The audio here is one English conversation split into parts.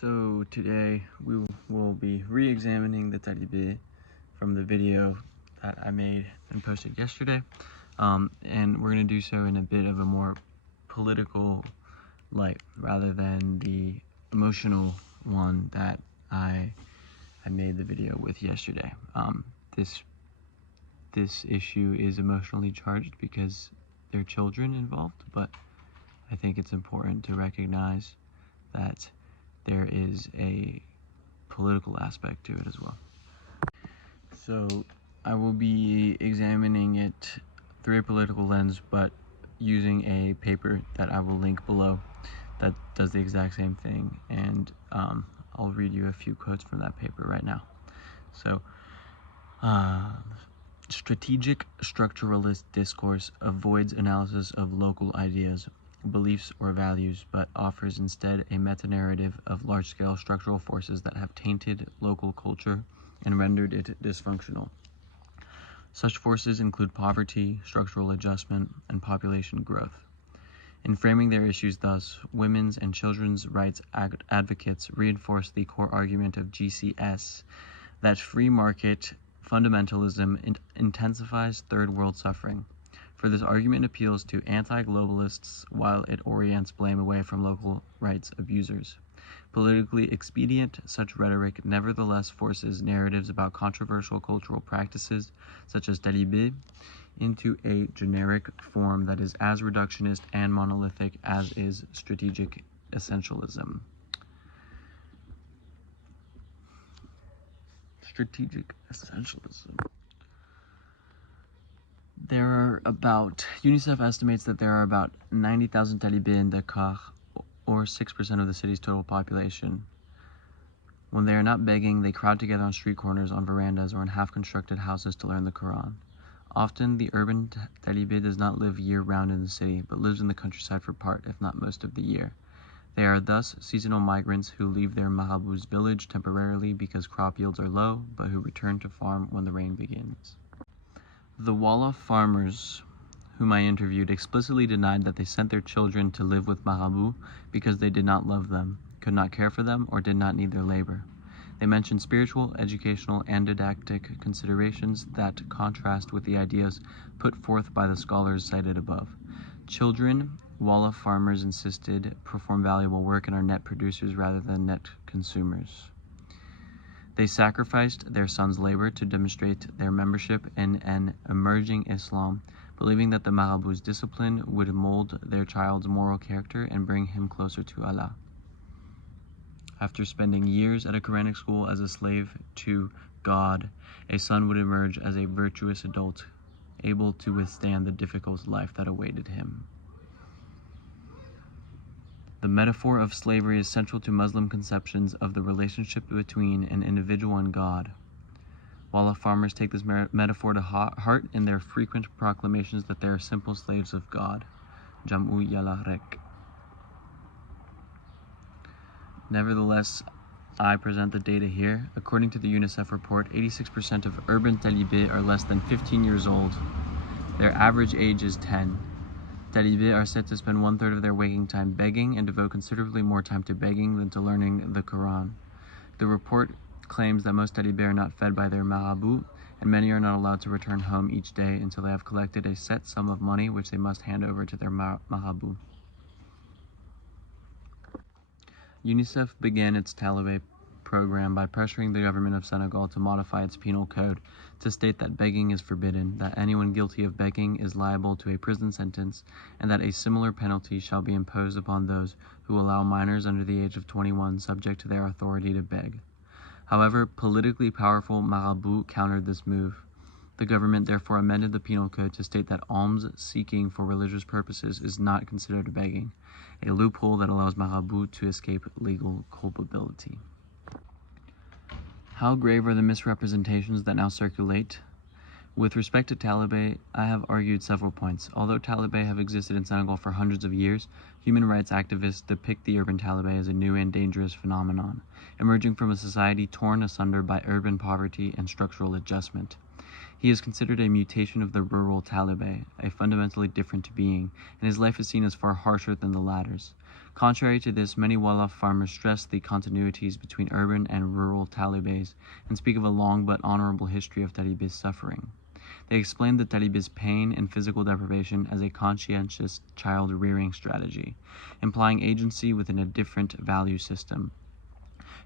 So today we will be re-examining the Talibe from the video that I made and posted yesterday, and we're going to do so in a bit of a more political light rather than the emotional one that I made the video with yesterday. This issue is emotionally charged because there are children involved, but I think it's important to recognize that there is a political aspect to it as well. So I will be examining it through a political lens, but using a paper that I will link below that does the exact same thing, and I'll read you a few quotes from that paper right now. So, strategic structuralist discourse avoids analysis of local ideas, beliefs, or values, but offers instead a meta-narrative of large-scale structural forces that have tainted local culture and rendered it dysfunctional. Such forces include poverty, structural adjustment, and population growth. In framing their issues thus, women's and children's rights advocates reinforce the core argument of GCS that free market fundamentalism intensifies third world suffering. For this argument appeals to anti-globalists while it orients blame away from local rights abusers. Politically expedient, such rhetoric nevertheless forces narratives about controversial cultural practices, such as Talibe, into a generic form that is as reductionist and monolithic as is strategic essentialism. Strategic essentialism. UNICEF estimates that there are about 90,000 Talibé in Dakar, or 6% of the city's total population. When they are not begging, they crowd together on street corners, on verandas, or in half-constructed houses to learn the Quran. Often, the urban Talibé does not live year-round in the city, but lives in the countryside for part, if not most of the year. They are thus seasonal migrants who leave their Mahabouz village temporarily because crop yields are low, but who return to farm when the rain begins. The Wolof farmers whom I interviewed explicitly denied that they sent their children to live with Mahabou because they did not love them, could not care for them, or did not need their labor. They mentioned spiritual, educational, and didactic considerations that contrast with the ideas put forth by the scholars cited above. Children, Wolof farmers insisted, perform valuable work and are net producers rather than net consumers. They sacrificed their sons' labor to demonstrate their membership in an emerging Islam, believing that the Mahabou's discipline would mold their child's moral character and bring him closer to Allah. After spending years at a Quranic school as a slave to God, a son would emerge as a virtuous adult, able to withstand the difficult life that awaited him. The metaphor of slavery is central to Muslim conceptions of the relationship between an individual and God. Wolof farmers take this metaphor to heart in their frequent proclamations that they are simple slaves of God. Jam'u yala rek. Nevertheless, I present the data here. According to the UNICEF report, 86% of urban Talibé are less than 15 years old. Their average age is 10. Talibé are said to spend 1/3 of their waking time begging and devote considerably more time to begging than to learning the Quran. The report claims that most Talibé are not fed by their Mahabou, and many are not allowed to return home each day until they have collected a set sum of money which they must hand over to their Mahabou. UNICEF began its Talibe program by pressuring the government of Senegal to modify its penal code to state that begging is forbidden, that anyone guilty of begging is liable to a prison sentence, and that a similar penalty shall be imposed upon those who allow minors under the age of 21 subject to their authority to beg. However, politically powerful Marabout countered this move. The government therefore amended the penal code to state that alms-seeking for religious purposes is not considered begging, a loophole that allows Marabout to escape legal culpability. How grave are the misrepresentations that now circulate? With respect to Talibe, I have argued several points. Although Talibe have existed in Senegal for hundreds of years, human rights activists depict the urban Talibe as a new and dangerous phenomenon, emerging from a society torn asunder by urban poverty and structural adjustment. He is considered a mutation of the rural Talibe, a fundamentally different being, and his life is seen as far harsher than the latter's. Contrary to this, many Wolof farmers stress the continuities between urban and rural Talibes and speak of a long but honorable history of Talibe's suffering. They explain the Talibe's pain and physical deprivation as a conscientious child-rearing strategy, implying agency within a different value system.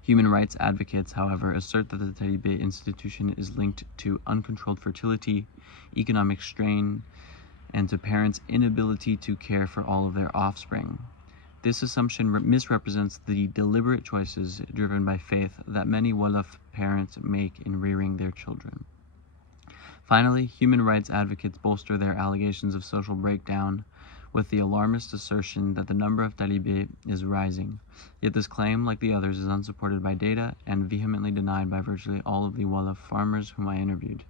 Human rights advocates, however, assert that the Talibe institution is linked to uncontrolled fertility, economic strain, and to parents' inability to care for all of their offspring. This assumption misrepresents the deliberate choices driven by faith that many Wolof parents make in rearing their children. Finally, human rights advocates bolster their allegations of social breakdown with the alarmist assertion that the number of Talibe is rising. Yet this claim, like the others, is unsupported by data and vehemently denied by virtually all of the Wolof farmers whom I interviewed.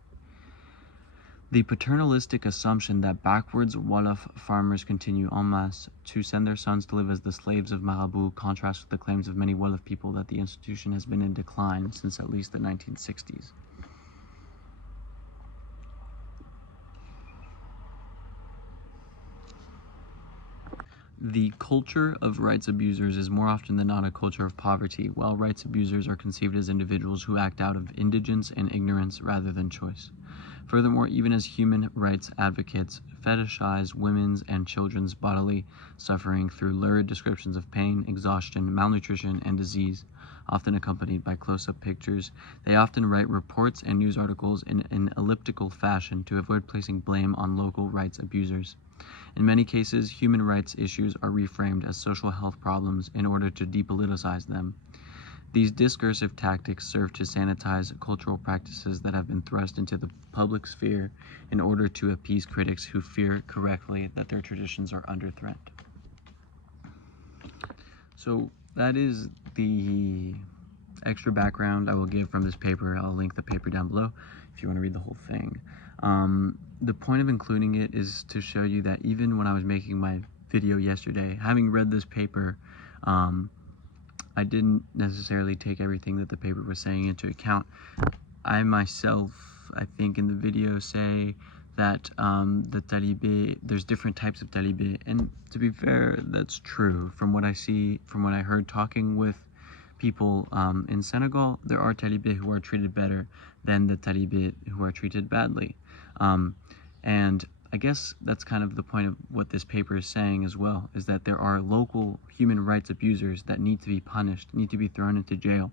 The paternalistic assumption that backwards Wolof farmers continue en masse to send their sons to live as the slaves of Marabout contrasts with the claims of many Wolof people that the institution has been in decline since at least the 1960s. The culture of rights abusers is more often than not a culture of poverty, while rights abusers are conceived as individuals who act out of indigence and ignorance rather than choice. Furthermore, even as human rights advocates fetishize women's and children's bodily suffering through lurid descriptions of pain, exhaustion, malnutrition, and disease, often accompanied by close-up pictures, they often write reports and news articles in an elliptical fashion to avoid placing blame on local rights abusers. In many cases, human rights issues are reframed as social health problems in order to depoliticize them. These discursive tactics serve to sanitize cultural practices that have been thrust into the public sphere in order to appease critics who fear correctly that their traditions are under threat. So that is the extra background I will give from this paper. I'll link the paper down below if you want to read the whole thing. The point of including it is to show you that even when I was making my video yesterday, having read this paper, I didn't necessarily take everything that the paper was saying into account. I myself, I think in the video, say that the Talibe, there's different types of Talibe, and to be fair, that's true. From what I see, from what I heard talking with people in Senegal, there are Talibe who are treated better than the Talibe who are treated badly. And I guess that's kind of the point of what this paper is saying as well, is that there are local human rights abusers that need to be punished, need to be thrown into jail.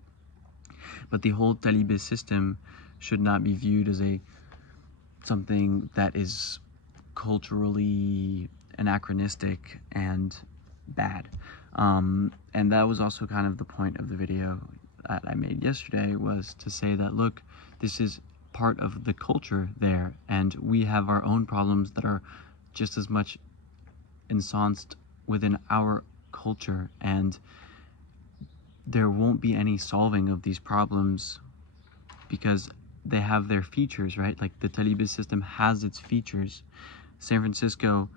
But the whole Talibe system should not be viewed as something that is culturally anachronistic and bad. And that was also kind of the point of the video that I made yesterday, was to say that, look, this is part of the culture there, and we have our own problems that are just as much ensconced within our culture, and there won't be any solving of these problems because they have their features, right? Like the Talibe system has its features. San Francisco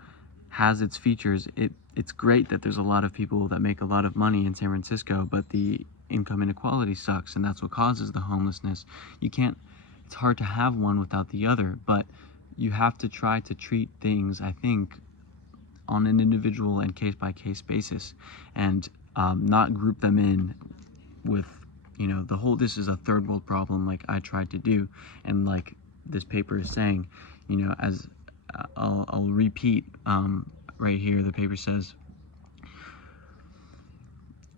has its features. It's great that there's a lot of people that make a lot of money in San Francisco, but the income inequality sucks, and that's what causes the homelessness. It's hard to have one without the other, but you have to try to treat things, I think, on an individual and case-by-case basis, and not group them in with, this is a third world problem like I tried to do, and like this paper is saying, as I'll repeat right here, the paper says,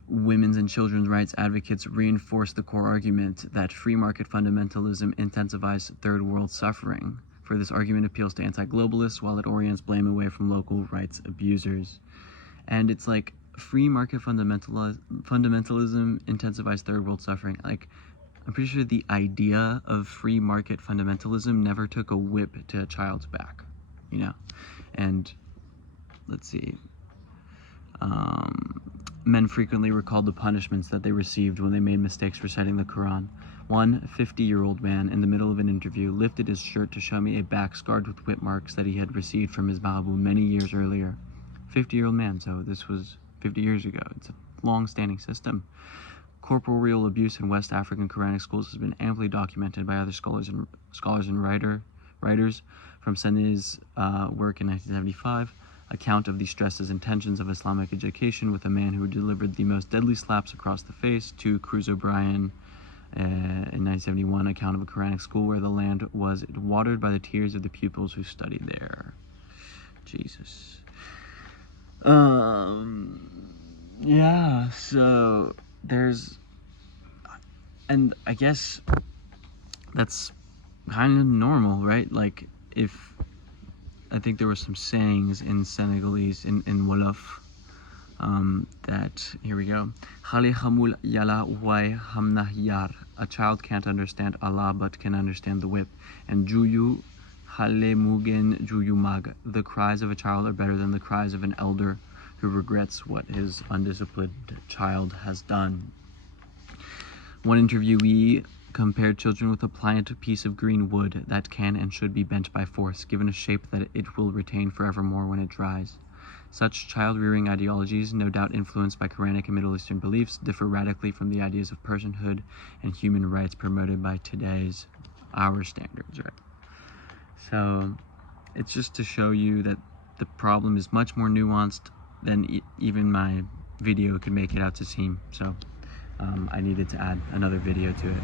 women's and children's rights advocates reinforce the core argument that free market fundamentalism intensifies third world suffering. For this argument appeals to anti-globalists while it orients blame away from local rights abusers. And it's like, free market fundamentalism intensifies third world suffering. Like, I'm pretty sure the idea of free market fundamentalism never took a whip to a child's back, And let's see. Men frequently recalled the punishments that they received when they made mistakes reciting the Quran. One 50-year-old man, in the middle of an interview, lifted his shirt to show me a back scarred with whip marks that he had received from his Marabout many years earlier. 50-year-old man, so this was 50 years ago. It's a long-standing system. Corporeal abuse in West African Quranic schools has been amply documented by other scholars and writers, from Senne's work in 1975, account of the stresses and tensions of Islamic education with a man who delivered the most deadly slaps across the face, to Cruz O'Brien in 1971, account of a Quranic school where the land was watered by the tears of the pupils who studied there. Jesus. Yeah, so there's, and I guess that's kind of normal, right? Like, if, I think there were some sayings in Senegalese, in Wolof, that, here we go. A child can't understand Allah but can understand the whip. And Juyu Hale Mugen Juyu Mag. The cries of a child are better than the cries of an elder who regrets what his undisciplined child has done. One interviewee compared children with a pliant piece of green wood that can and should be bent by force, given a shape that it will retain forevermore when it dries. Such child-rearing ideologies, no doubt influenced by Quranic and Middle Eastern beliefs, differ radically from the ideas of personhood and human rights promoted by our standards, right? So, it's just to show you that the problem is much more nuanced than even my video could make it out to seem. So, I needed to add another video to it.